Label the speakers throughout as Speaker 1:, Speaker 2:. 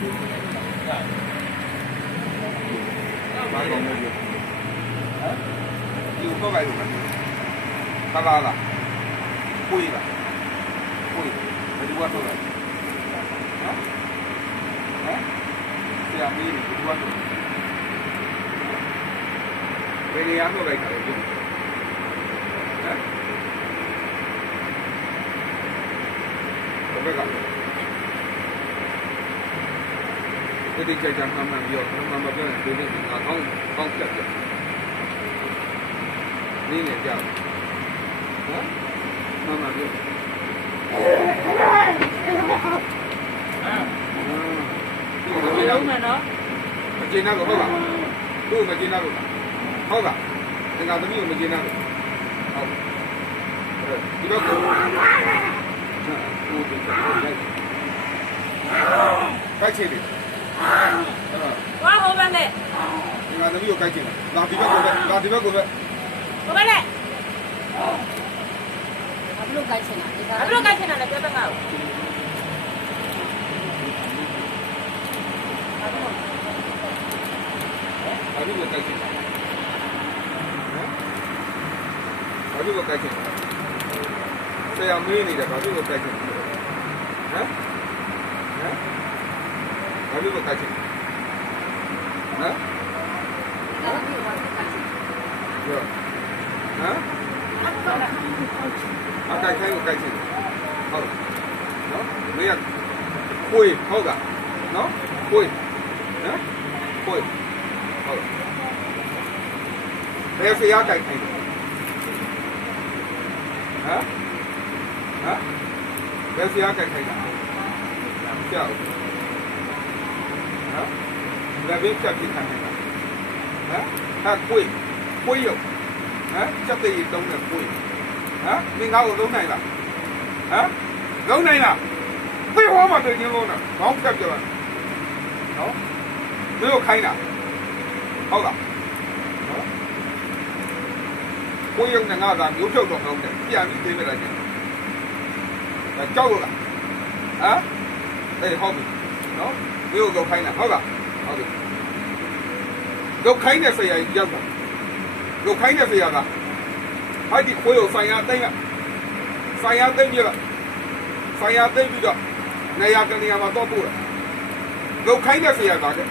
Speaker 1: ဘာကောင်းလဲဟမ်ဒီတော့လိုက်လို့ခလာလားကိုကြီးလားကိုကြီးဘယ်သူကတော့လဲဟမ်ဟမ်ဆရာမင်းဘယ်သူကတော့ဘယ်နေရာတော့လိုက်တာလဲဟမ်ဘယ်ကဒီ တိကျကျမှမှန်ပြောမှန်မှန်ပြောရင်ဒီနေ့ငါကောင်းကောင်းပြတ်ပြတ်နင်းနေကြဟမ်မှန်မှန်ပြောဒီမကျေနပ်
Speaker 2: လုံးမယ်နော်
Speaker 1: မကျေနပ်ဘူးဟုတ်လားသူ့မကျေနပ်ဘူးဟုတ်ကဲ့ငါသမီးကိုမကျေနပ်ဘူးဟုတ်ဒီတော့ကိုကိုက်ချင်တယ်
Speaker 2: ဝါဟိုဘက်နဲ့
Speaker 1: ငါသမီးကိုကိုက်ချင်တယ်ဒါဒီဘက်ကိုပဲဒါဒီဘက်ကိုပဲ
Speaker 2: ဟိုဘက်နဲ့
Speaker 3: ဘာလို့ကြိုက်ချင်တာဒီက
Speaker 2: ဘာလို့ကြိုက်ချင်တာလဲပြောတော့ငါ့ကို
Speaker 1: ဘာလို့ကိုကိုက်ချင်တယ်ဘာလို့ကိုကိုက်ချင်တယ်ဆရာမင်းနေတယ်ဘာလို့ကိုကိုက်ချင်တယ်ဟမ်ဟမ် ဘာလို့ကိုကိုက်ချင်တယ်ဟမ်
Speaker 3: ဒါကဘာလို့ကြိုက်ချင်
Speaker 1: ပြောဟမ်အကိုက်ခိုင်းကိုကိုက်ချင်တယ်ဟုတ် နော်မင်းကကိုယ်ဟုတ်ကနော်ကိုယ်ဟမ်ကိုယ်ဟုတ်ဘယ်ဖျားကိုက်ခိုင်းလဲဟမ်ဟမ်ဘယ်ဖျားကိုက်ခိုင်းလဲကြောက်ဟမ်လည်းဘယ်ဖြတ်ပြီးခိုင်းလဲဟမ်ဟာကိုယ်ကိုယ်ရောဟမ်စက်တဲ့တုံးနဲ့ကို ယ်ဟမ်မင်းငါ့ကိုလုံးနိုင်လားဟမ်လုံးနိုင်လားသိဟောမှာတင်ချင်းလုံးတာခေါင်းဖြတ်ပြပါနော်မင်းတို့ခိုင်းတာဟုတ်လားနော်ကိုယ်ရုံနဲ့ငါကမျိုးဖြုတ်တော့ကောင်းတယ်ပြန်ပြီးသိမိလိုက်တယ်ဒါကြောက်လို့လားဟမ်အေးဟုတ်ပြီနော်မင်းတို့ခိုင်းတာဟုတ်လားဟုတ်ပြီတို့ခိုင်းတဲ့ဆရာကြီးရောက်တာတို့ခိုင်းတဲ့ဆရာကဟာဒီခွေးကိုဆိုင်ရသိမ့်ကဆိုင်ရသိမ့်ပြလားဆိုင်ရသိမ့်ပြီးတော့နေရာကနေရာမှာတော့ပို့တယ်တို့ခိုင်းတဲ့ဆရာကတဲ့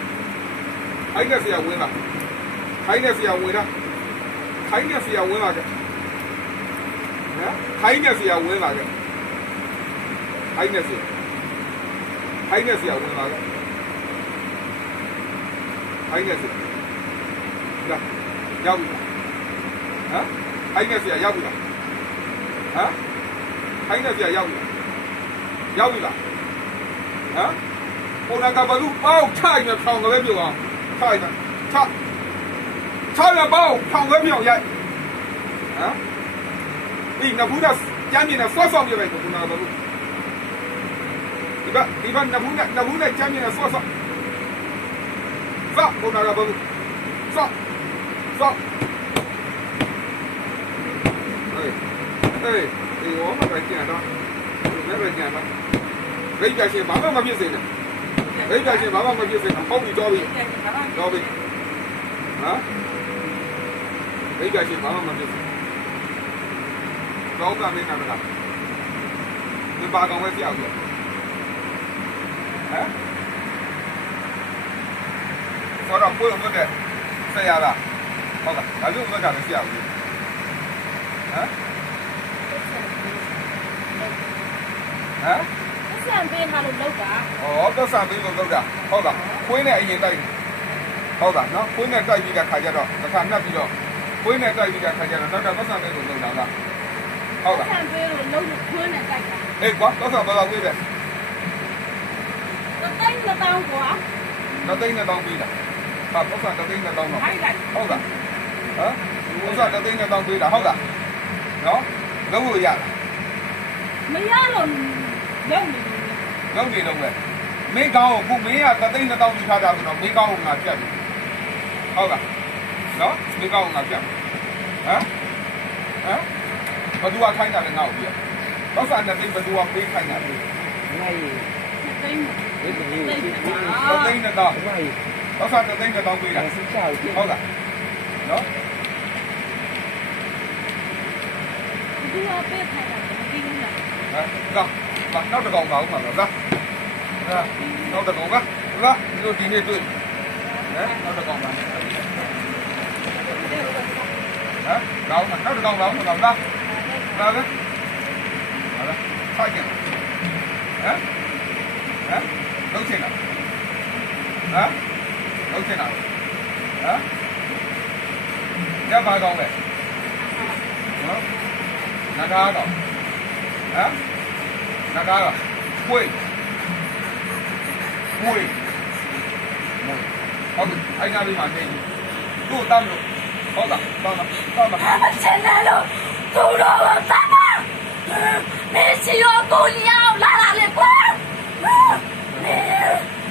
Speaker 1: ခိုင်းတဲ့ဆရာဝင်လာခိုင်းတဲ့ဆရာဝင်လာခိုင်းတဲ့ဆရာဝင်လာတဲ့နော်ခိုင်းတဲ့ဆရာဝင်လာတဲ့ခိုင်းတဲ့ဆရာ ခိုင်းတဲ့ဆရာဝင်လာတဲ့ခိုင်းတဲ့ဆရာလာရောက်ပြီလားဟမ်ခိုင်းတဲ့ဆရာရောက်ပြီလားဟမ်ခိုင်းတဲ့ဆရာရောက်ပြီလားရောက်ပြီလားဟမ်ဟိုနကဘလူပေါက်ထိုင်နေထောင်ကလေးပြောအောင်ထိုင်နေချချရပေါက်ထောင်ကလေးပြောရိုက်ဟမ်ဒီနဘူးဒါကျမ်းမြင်နဲ့ဆွတ်ဆောင်ပြလိုက်ကိုနကဘလူ ဒီဘဒီဘနဘူးနဲ့နဘူးနဲ့ကျမ်းမြင်နဲ့ဆွတ်ဆောင်စဟိုနကဘလူစစ Ê, ê, thì ố mà phải chèn đó. Rất là chèn đó. Lấy chèn chèn bám vào mà biết gì này. Lấy chèn chèn bám vào mà biết gì này. Không bị cho bị. Cho bị. Hả? Lấy chèn chèn bám vào mà biết gì. Đó là bên nào mà làm. Bên ba con quay xèo kìa. Hả? Sau đó cuối cùng vấn Xe à là. Không à. Đã lúc nó cả cái xèo kìa. Hả? Hả?
Speaker 2: ဆန်ပေးထားလို့လောက်တာ
Speaker 1: ဩသက်ဆံပြီးလို့လောက်တာဟုတ်လားခွေးနဲ့အရင်တိုက်တယ်ဟုတ်လားနော်ခွေးနဲ့တိုက်ပြီးတဲ့ခါကျတော့တစ်ခါနှက်ပြီးတော့ခွေးနဲ့တိုက်ပြီးတဲ့ခါကျတော့နောက်ကသက်ဆံပြီးလို့လောက်တာလားဟုတ်လား
Speaker 2: ဆန်ပေးလို့လုံးလို့ခွန်းနဲ့တိုက်တာ
Speaker 1: အေးကွာသက်ဆံဘယ်လောက်ဝေး လဲ
Speaker 2: တတိုင်းတစ်တောင်းကွာ
Speaker 1: တသိန်းနဲ့တောင်းပြီးတာဟာသက်ဆံတသိန်းနဲ့တောင်းတော့
Speaker 2: ခိုင်းလိုက်
Speaker 1: ဟုတ်လားဟမ်သက်ဆံတသိန်းနဲ့တောင်းပြီးတာဟုတ်လားနော်လုံးလို့ရလား
Speaker 2: မရလို့လုံးနေ
Speaker 1: လုံးနေတော့ပဲမင်းကောင်းကိုခုမင်းကတသိန်းနဲ့တောင်းပြီးထားတာဆိုတော့မင်းကောင်းကိုငါပြတ်ပြီဟုတ်လားနော်မင်းကောင်းကိုငါပြတ်ပြီဟမ်ဟမ်ဘသူကခိုင်းတာလဲငါ့ကိုပြတော့စာနဲ့သိဘသူကပေးခိုင်းတာလဲ
Speaker 4: ငါ့ရေ
Speaker 2: သိန်း
Speaker 4: ဝိပ္ပယ
Speaker 2: သိန်း
Speaker 4: ဒီ
Speaker 2: ပါ
Speaker 1: သသိန်းတစ်တောင်း
Speaker 4: ဘာကြီး
Speaker 1: တော့စားသသိန်းတစ်တောင်းပေးတာ
Speaker 4: ဒါစချာကို
Speaker 1: ဟုတ်လားနော်
Speaker 2: ဒီကပေးခိုင်းတာမသိဘူးလား
Speaker 1: ဟမ် ကောင်းနောက်တစ်ကောင်ပါဦးမှာလားသားနောက်တစ်ကောင်ကလားဒီလိုဒီနေ့တွေ့ဟမ်နောက်တစ်ကောင်ပါဟမ်ကောင်းနောက်တစ်ကောင်ပါဦးမှာလားလာလေဟာလားဖိုက်ကြဟမ်ဟမ်လုံး ချင်လားဟမ်လုံးချင်လားဟမ်ရပါကောင်းလေနော်နာကားကောင်းဟမ်နာကားကောင်းဝေးဝေးဝေးဟုတ်ပြီအိုင်နာလေးမှာနေတို့တမ်းလို့ဟုတ်လားတမ်းလားတမ်းလား
Speaker 2: မချင်တယ်လို့သူတို့ကတမ်းပါမင်းစီရောကိုလျောက်လာလာလေ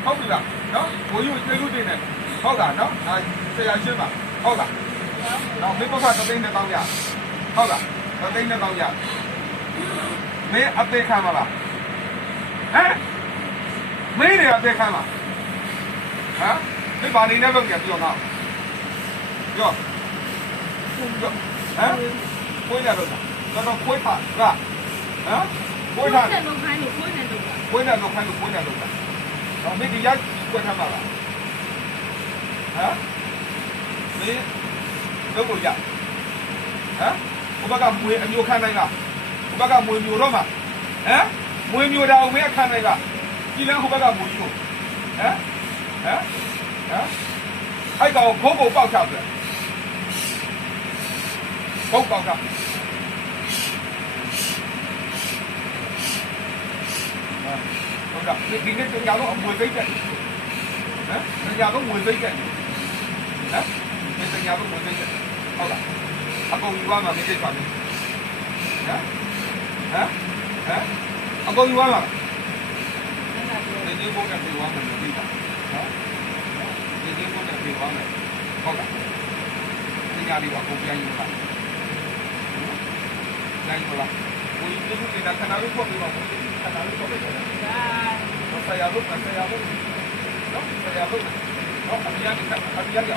Speaker 1: ဟုတ်
Speaker 2: ကျ
Speaker 1: လား
Speaker 2: ယ်လည်းမင်းတို့မကူညီတယ်
Speaker 1: အေး
Speaker 2: တာလားပြောလား
Speaker 1: ဟုတ်ပြီနော်ခန္ဓာလေးမျိုးမိုးကြီးခန္ဓာလေးမျိုးဒီကောက်တရားရှင်းမယ်ဟုတ်ပြီလားနော်မိုးကြီးကိုကျေးဇူးတင်တယ်ဟုတ်လားနော်အဲတရားရှင်းပါဟုတ်လားနော်မင်းပတ်သသိန်းနဲ့တောင်းရဟုတ်လားသသိန်းနဲ့တောင်းရမင်းအသေးခံမလားဟမ်မင်းတွေအသေးခံလားဟမ်မင်းဘာနေနဲ့လုပ်ကြပြောတော့ပြောပြောဟမ်ကိုရတော့တော့ခွေးပါကဟမ်ခွေးထား
Speaker 2: တဲ့လုံခိုင်းလို့ကိုယ်နဲ့လုပ်တာ
Speaker 1: ကိုယ်နဲ့တော့ခိုင်းလို့ကိုယ်နဲ့တော့တာ။ တော့မိဒီရိုက်ကွက်ထားပါလား။ဟမ်။မင်းလုပ်လို့ရ။ဟမ်။ဘုဘကမွေအမျိုးခံနိုင်လား။ဘုဘကမွေမျိုးတော့မှာ။ဟမ်။မွေမျိုးတာကိုမင်းခံနိုင်လား။ကြည်လန်းဘုဘကမွေမျိုး။ဟမ်။ဟမ်။ဟမ်။အဲ့ကောင်ခိုးကိုပေါက်ချပြ။ဘုတ်ပေါက်ချ။ဟုတ်ကဲ့ဒီနေ့ကြောင်တော့အမွေ သိတဲ့ဟမ်ကြောင်တော့မွေသိတဲ့ဟမ်ဒီကြောင်တော့မွေသိတဲ့ဟုတ်လားအကုန်ယူရမှာမသိပါဘူးဟမ်ဟမ်ဟမ်အကုန်ယူရမှာဒီနေ့ဘုန်းနဲ့ပြေဝမ်းမယ်သိတာဟမ်ဒီနေ့ဘုန်းနဲ့ပြေဝမ်း မယ်ဟုတ်လားဒီညလေးကအကုန်ပြန်ယူပါနိုင်ပါလားဘုန်းကြီးတို့ကခဏလေးပို့ပြီးပါခဏလေးပို့ပြီးပါ no saya lu kan saya lu no saya lu no abiya kita abiya ya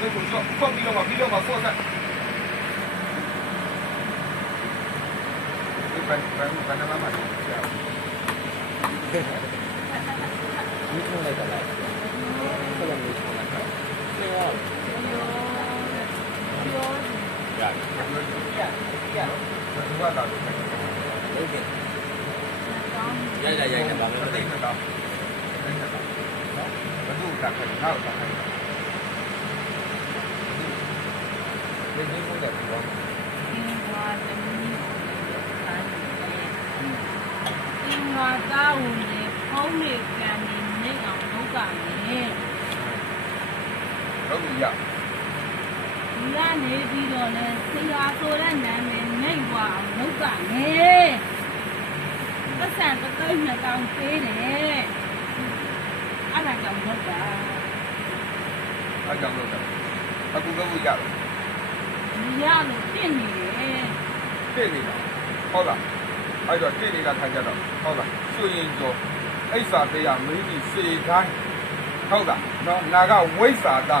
Speaker 1: cũng chưa. Nếu khả năng tôi cũng chưa hả? Tôi cũng chưa, không đi đâu mà, đi đâu mà xua ra. Cái phần, phần, phần nó mà.
Speaker 4: ဒီထုံးလိုက်တာလားဘယ်လိုမျိုးထုံးလိုက်တာလဲရောရတယ်
Speaker 1: ဘယ်လိုကတာလဲ
Speaker 4: ဟုတ်ကဲ့ရိုက် လိုက်ရိုက်လိုက်ပါမယ်မ
Speaker 1: မ
Speaker 4: သိ
Speaker 1: သိ
Speaker 4: ဘူး
Speaker 1: နဲ့တော့သိနဲ့တော့နော်ဘယ်သူကတာခဲငါ့ကိုတာခဲ
Speaker 4: ဒီနေ့ဘုရားပြော
Speaker 2: အင်္ဂါသားဝင်နေဖုံးနေကံနေနေအောင်လုပ်ကြမယ်
Speaker 1: တော့ဘူးရ
Speaker 2: ဒီကနေပြီးတော့လဲဆရာဆိုတဲ့နာမည်နှိပ်သွားအောင်လုပ်ကြမယ်ပတ်စံတစ်သိန်းနှစ်တောင်ပေးတယ်အဲ့ဒါကြောင့်လုပ်တာ
Speaker 1: ဟအဲကြောင့်လို့အခုတော့ရတယ်
Speaker 2: ဒီရလို့တင့်နေတယ်
Speaker 1: တင့်နေတာဟုတ်လားအဲ့တော့တင့်နေတာခိုင်းကြတော့ဟုတ်လားကျွရင်ကျော်အိဆာတရားမင်းကြီးစေခိုင်းဟုတ်လားနော်နာကဝိစာတာ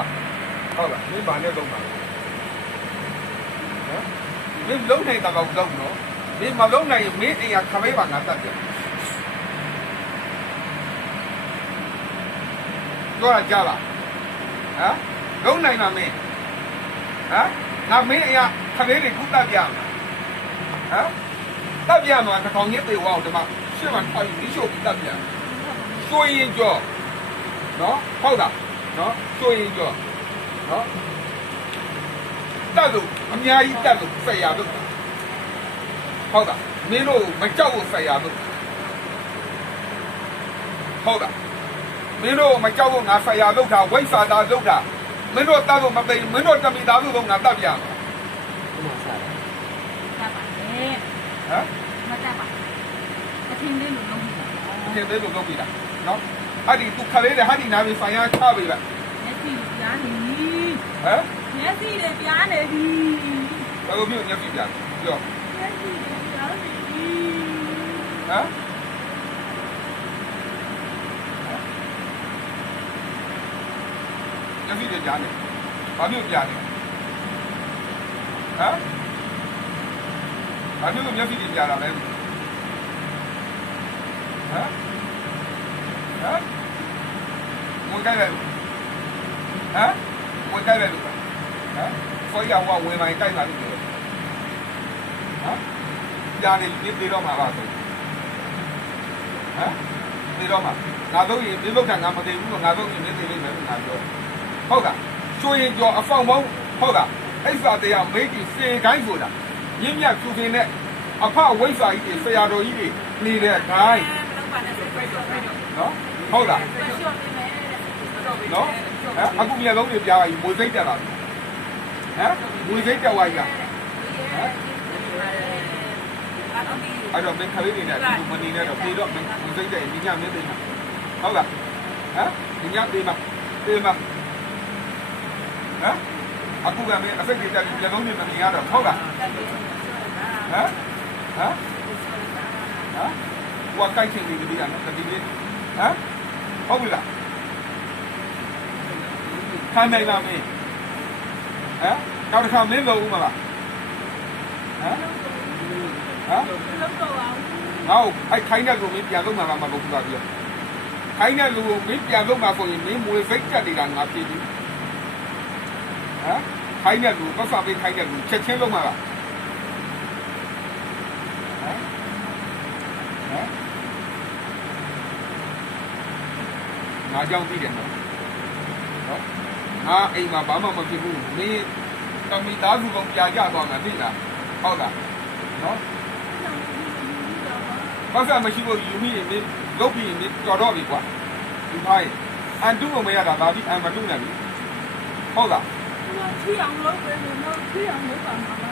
Speaker 1: ဟုတ်လားမင်းဘာနဲ့လုံးတာနော်မင်းလုံးနိုင်တာကောင်းတော့နော်မင်းမလုံးနိုင်ရင်မင်းအိမ်ကခမေးပါငါတတ်တယ်တော့ကြလားဟမ်လုံးနိုင်မှာမင်းဟမ် ငါမင်းအိမ်ကခမေးတွေကုတတ်ပြမှာဟမ်တပ်ပြမှာတစ်ကောင်ကြီးသေးဝအောင်ဒီမှာရှင်းမှထောက်ယူပြီးရှို့ပြီးတပ်ပြကျွရင်ကျော်နော်ဟုတ်လားနော်ကျွရင်ကျော်နော်တက်လို့အများကြီးတက်လို့ဆက်ရလို့ဟုတ်လားမင်းတို့မကြောက်ဘူးဆက်ရလို့ဟုတ်လားမင်းတို့မကြောက်ဘူးငါဆက်ရလို့တာဝိစာတာလို့တာ မင်းတို့တက်လို့မသိမင်းတို့တမိသားစုတော့ငါတက်ပြမှာ
Speaker 4: ဒီမှာစားတယ်
Speaker 2: တတ်ပါလေ
Speaker 1: ဟမ်
Speaker 2: မတတ်ပါအထင်လေးလို့လုံးနေတာ
Speaker 1: ဒီသေးလို့လုပ်ပြီလားနော်အဲ့ဒီသူခလေးတဲ့ဟာဒီနာမည်ဆိုင်ရချပြီလား
Speaker 2: မျက်စိပြားနေပြီ
Speaker 1: ဟမ်
Speaker 2: မျက်စိတွေပြားနေပြီ
Speaker 1: ဘယ်လိုမျိုးညက်ပြီပြပြော
Speaker 2: မျက်စိတွေပြားနေပြီ
Speaker 1: ဟမ် ညက်ပြီကြားနေဘာမျိုးပြနေဟမ်ဘာမျိုးညက်ပြီပြတာလဲဟမ်ဟမ်ဝင်ကြတယ်ဟမ်ဝင်ကြတယ်ဟမ်ခေါ်ရဝဝင်မိုင်းကြိုက်လာပြီဟမ်ကြားနေဒီပြေတော့မှာပါဆိုဟမ်ဒီတော့မှငါတို့ရင်ဒီလုတ်တာငါမသိဘူးလို့ငါတို့ရင်မသိလိမ့်မယ်လို့ငါပြော ဟုတ်ကဲ့ကျွရင်ကျော်အဖောက်မောင်းဟုတ်ကဲ့အိဆာတရားမိတ်ကြီးစေကိုင်းဆိုတာမြင့်မြတ်သူပင်နဲ့အဖဝိဇ္ဇာကြီးတွေဆရာတော်ကြီးတွေနေတဲ့ဂိုင်းနော်ဟုတ်လားနော်ဟမ်အခုမျက်လုံးတွေပြားကြီးမွေစိတ်တက်လာပြီဟမ်မွေစိတ်တက်သွားပြီလားဟမ်အဲ့တော့မင်းခလေးတွေနဲ့ဒီမနေနဲ့တော့ပြေတော့မင်းမွေစိတ်တက်ရင်ဒီညမင်းသိမှာဟုတ်လားဟမ်ဒီညသိမှာသိမှာ ဟမ်အခုကမင်းအစိတ်တွေတက်ပြီးမျက်လုံးတွေမမြင်ရတော့ဟုတ်လားဟမ်ဟမ်ဟမ်ဟိုကကြိုက်ချင်နေပြီလားတတိလေးဟမ်ဟုတ်ပြီလားခံနိုင်လားမင်းဟမ်နောက်တစ်ခါမင်းလုံးဦးမလားဟမ်ဟမ်
Speaker 2: လုံးတော့အောင်
Speaker 1: ငါ့ကိုအဲ့ခိုင်းတဲ့လူမင်းပြန်လုံးမှာမလုပ်ဘူးလားပြောခိုင်းတဲ့လူကိုမင်းပြန်လုံးမှာဆိုရင်မင်းမွေစိတ်တက်နေတာငါဖြစ်ပြီဟ မ်ခိုင်းတဲ့လူပတ်စာပေးခိုင်းတဲ့လူချက်ချင်းလုံးမှာလားဟမ်ဟမ်ငါကြောင့်ပြီးတယ်နော်နော်ငါအိမ်မှာဘာမှမဖြစ်ဘူးမင်းတမီသားစုကောင်ကြာကြသွားမှာသိလားဟုတ်လားနော်ဘာသာမရှိလို့ယူမိရင်မင်းလုတ်ပြီးရင်ကြော်တော့ပြီကွာဒီဖိုင်းအန်တူကိုမရတာဒါပြီးအန်မတူနဲ့ပြီဟုတ်လား
Speaker 2: ထီအောင်လုပ်ပဲလို့ထီအောင်လုပ်ပါမှာပါ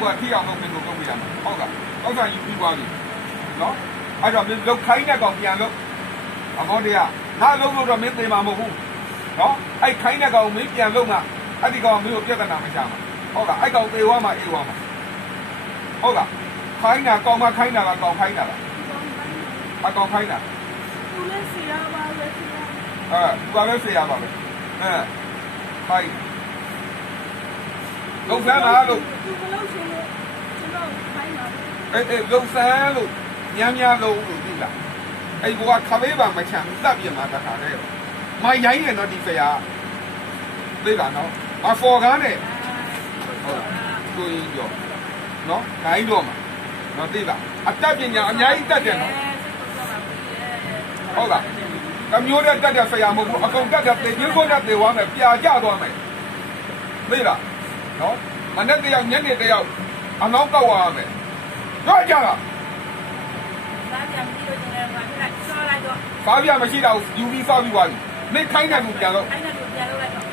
Speaker 1: ကိုကထိအောင်လုပ်မင်းကိုလုပ်ပြရမှာဟုတ်လားဥစ္စာယူပြီးသွားပြီနော်အဲ့တော့မင်းလုတ်ခိုင်းတဲ့ကောင်ပြန်လုတ်အမောတရားငါလုတ်လို့တော့မင်းသိမှာမဟုတ်ဘူးနော်အဲ့ခိုင်းတဲ့ကောင်မင်းပြန်လုတ်မှအဲ့ဒီကောင်မင်းကိုပြဿနာမချမှာဟုတ်လားအဲ့ကောင်သေသွားမှအေးသွားမှာဟုတ်လားခိုင်းတာကောင်မခိုင်းတာကကောင်ခိုင်းတာလားအကောင်ခိုင်းတာ
Speaker 2: သူလည်းဆရာပါပဲဆရာ
Speaker 1: အဲသူကလည်းဆရာပါပဲအဲဟိုင်း လုံဆန်းလားလို့
Speaker 2: သူမလို့ရှင်လို့ကျွန်တော်ခိုင်းပါ
Speaker 1: အဲအဲလုံဆန်းလို့ညမ်းများလို့လို့သိလားအဲ့ဘောကခမေးပါမချမ်းတပ်ပြမှာတခါတည်းမရိုင်းရဲ့နော်ဒီဆရာသိလားနော်မဖော်ကားနဲ့ဟုတ်လားကိုရင်ပြောနော်ဂိုင်းတော့မှာနော်သိလားအတတ်ပညာအများကြီးတတ်တယ်နော်ဟုတ်လားတမျိုးတည်းတတ်တဲ့ဆရာမဟုတ်ဘူးအကုန်တတ်တဲ့တေချင်းကိုနဲ့တေဝါမယ်ပြာကြသွားမယ်သိလား နော်မနေ့တယောက်ညနေတယောက်အနောက်ကောက်သွားမယ်တော့ကြလား
Speaker 2: စားကြပြီးတော့ကျွန်တော်ကလိုက်စောလိုက်တော့
Speaker 1: ဘာပြမရှိတာကိုယူပြီးစောက်ပြီးသွားပြီနေခိုင်းတဲ့လူပြန်တော့
Speaker 2: ခိုင်းတဲ့လူပြန်လုပ်လိုက်တော့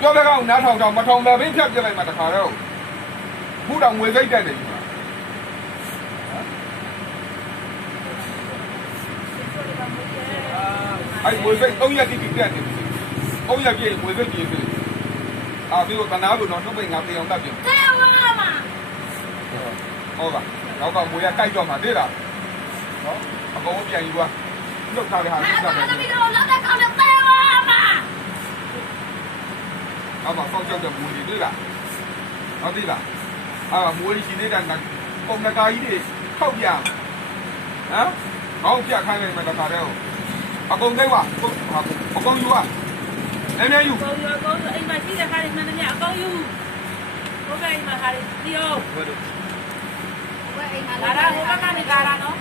Speaker 1: ပြောတဲ့ကောင်နားထောင်ထောင်မထောင်လည်းဘင်းဖြတ်ပြလိုက်မှတခါတော့ဘုတော်ငွေစိတ်တက်တယ်ဒီမှာအဲ့ငွေစိတ်3ရက်တိတိတက်နေပြီ3ရက်ပြည့်ငွေစိတ်ပြည့်ပြီ အာပြီးတော့တနာလို့တော့နှုတ်ပိန်ငါတေအောင်တတ်ပြင်
Speaker 2: တဲဝါမ
Speaker 1: ဟုတ်ပါနောက်ကမွေးရကြိုက်တော့မှသိလားနော်အကုန်ပြန်ယူသွားနှုတ်ထားတဲ့ဟာ
Speaker 2: အဲ့
Speaker 1: သိ
Speaker 2: ဒါ
Speaker 1: တာ
Speaker 2: က
Speaker 1: ပဲ
Speaker 2: လည်းပြီးတော့လောက်တဲ့ကောင်းတဲ့တဲဝါမ
Speaker 1: အောက်မှာဖောက်ကြောက်တဲ့မွေးတွေသိလားဟုတ်သိလားအာမွေးရှိနေတာပုံနကာကြီးတွေထောက်ပြဟမ်ကောင်းပြခိုင်းလိုက်မှတခါတည်းအကုန်ကိတ်ဝအကုန်ယူပါ နည်းနည်းယူ
Speaker 5: ကောင်းရောကောင်းရောအိမ်မှာရှိတဲ့ခါလေးမှန်တယ်မြအကောင်းယူဘုရားအိမ်မှာခါလေးဒီရော
Speaker 3: ဘယ်အိမ်မှာ
Speaker 5: လာတာဟိုဘက်ကနေလာတာနော်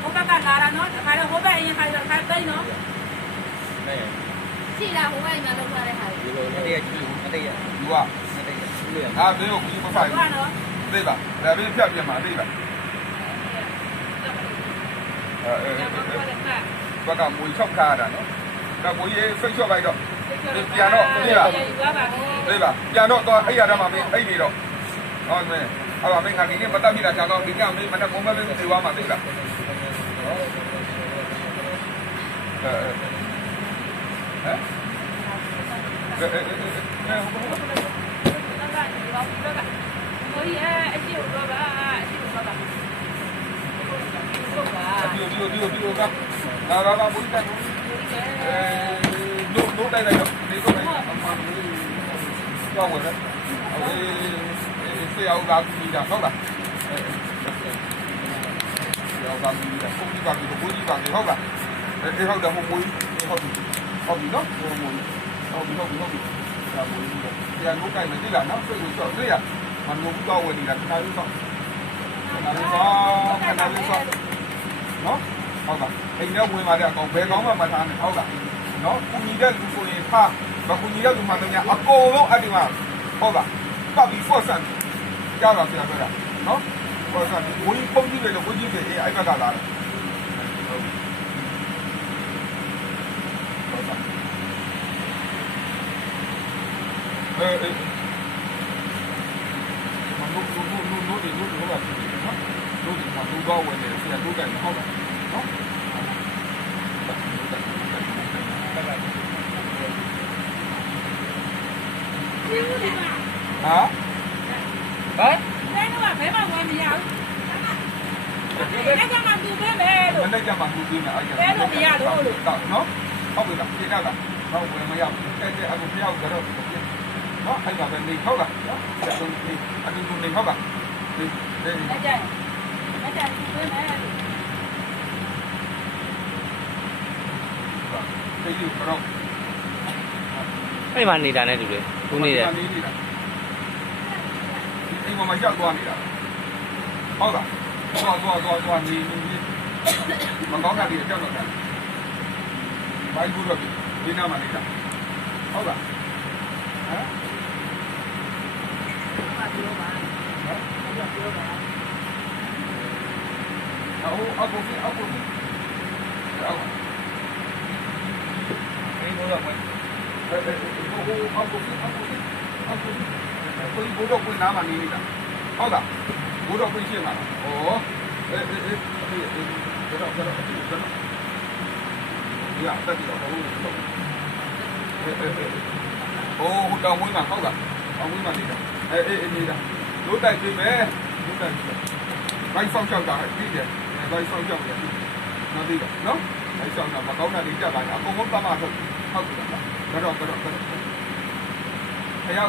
Speaker 5: ဟိုဘက်ကလာတာနော်ဒီခါလေးဟိုဘက်အိမ်ခါလေးခါသိနော်
Speaker 4: နဲ့
Speaker 3: ရှိလားဟိုဘက်အိမ်မှာလောက်ထားတဲ့ဟာတွေ
Speaker 4: ဒီလိုနဲ့တည်းကကြည့်လို့မတည့်ရ
Speaker 1: ယူပါ
Speaker 4: မတည့်ရဘူးလေ
Speaker 1: အာဘယ်ကိုကြီးမဖိုင်
Speaker 5: ဘာနော်
Speaker 1: သိလားဒါပဲဖြတ်ပြမှာသိလားအဲအဲ
Speaker 5: ကျမပြောတယ်က
Speaker 1: ဘက်ကမွေချောက်ခါရတာနော် ဒါမွေရေးဖိတ်ချော့လိုက်တော့
Speaker 5: ယူပါပါ
Speaker 1: သိလားပြန်တော့တော့အဲ့ရတာမှမင်းအဲ့နေတော့ဟုတ်မယ်အဲ့ပါမင်းခါဒီနေ့မတတ်မိတာကြာတော့ဒီညမင်းမနဲ့ဘုံမလေးတွေဝါမှာသိလားအဲအဲဟမ်အဲအဲအဲ
Speaker 5: ကိုကြီးအရှိကိုတော့ပါအရှိကိုတော့ပါဟုတ်ပါ
Speaker 1: ဒီလိုဒီလိုဒီလိုကလာလာလာမွေးတယ်အဲနို့နို့တိုင်းလိုက်တော့ ဒီလိုပဲအမှန်ကြီးကြောက်ဝင်တယ်အေးဆေးအောင်လာပြီးတာဟုတ်လားအဲရောက်ပါပြီဒါပုံကြီးပါပြီပုံကြီးပါပြီဟုတ်လားအဲဟုတ်တယ်ဟိုမွေးဟုတ်ပြီဟုတ်ပြီနော်ဟိုမွေးဟုတ်ပြီဟုတ်ပြီဟုတ်ပြီဒါမွေးပြန်လို့ကြိုက်မယ်တိလားနော်စိတ်ကိုကြောက်သိရ မလို့တော့ဝင်နေတာခဏလေးတော့ခဏလေးတော့ခဏလေးတော့နော်ဟုတ်ပါအိမ်ထဲဝင်มาတဲ့အကောင်ဘယ်ကောင်းမှမထားနဲ့ဟုတ်လားနော်ကုညီတဲ့လူဆိုရင်ထားမကုညီတဲ့လူမှတည်းအကုန်လုံးအဲ့ဒီမှာဟုတ်ပါပတ်ပြီး force ကြောက်တာပြန်ပြောတာနော် force ဝင်းပုံကြီးတယ်လို့ဝင်းကြီးတယ်အဲ့ဘက်ကလာတယ်ဟုတ်ပါအဲအဲမနုနုနုနုနုဒီနုဒီဟုတ်ပါပြီနော်နုဒီမှာနုတော့ဝင်နေတယ်ဆရာနုတယ်ဟုတ်လားနော်
Speaker 5: ဒီ ဦးဒီမှာ
Speaker 1: ဟာ
Speaker 4: ဟမ်
Speaker 5: ဘယ်တော့ဘယ်မှဝင်မရဘူးအဲ့ကမှသူပဲပဲ
Speaker 1: မ
Speaker 5: လို့
Speaker 1: နေ့ကမှသူပြီးနေအဲ့ကနော်ဟုတ်ပြီလားပြင်လာလားတော့ဝင်မရဘူးတဲ့တဲ့အခုဖျောက်ကြတော့နော်အဲ့ပါပဲနေဟုတ်လားနော်ဆက်ဆုံးနေအတူတူနေဟုတ်လားဒီဒီ
Speaker 5: လက်ကြလက်ကြသူပဲပဲလို့
Speaker 1: တေးယူတော့
Speaker 4: အဲ့မှာနေတာနဲ့တူတယ်ဘူးနေတယ်
Speaker 1: နေနေတာဒီအိမ်မှာရောက်သွားနေတာဟုတ်လားသွားသွားသွားသွားနေနေမကောင်းတာတွေကြောက်တော့တာဘိုင်းဘူးတော့ဒီနားမှာနေတာဟုတ်လားဟမ်
Speaker 3: ဘာပြောပါဘာပြောပါ
Speaker 1: အော်အကူကြီးအကူကြီး အော်အေးဘောတော့ဝင်အဲအဲဟိုအကူကြီးအကူကြီးအကူကြီးကိုဘိုးတော့ကိုနားမှာနေနေတာဟုတ်လားဘိုးတော့ကိုရှင်းမှာဩအဲအဲအဲအဲတော့တော့တော့ရတက်ပြီးတော့ဟိုအဲအဲဟိုဟိုတောင်ဝင်းမှာဟုတ်လားတောင်ဝင်းမှာနေတာအဲအဲနေတာလို့တိုက်ပြီမယ်လို့တိုက်ပြီဘိုင်းဆောင်ချောက်တာပြီးတယ်ဘိုင်းဆောင်ချောက်တယ်နော်ဒီနော်ဘိုင်းဆောင်တာမကောင်းတာတွေတက်ပါအကုန်လုံးပတ်မှထုတ် ဟုတ်ပြီလားကတော့ကတော့ကတော့ခရော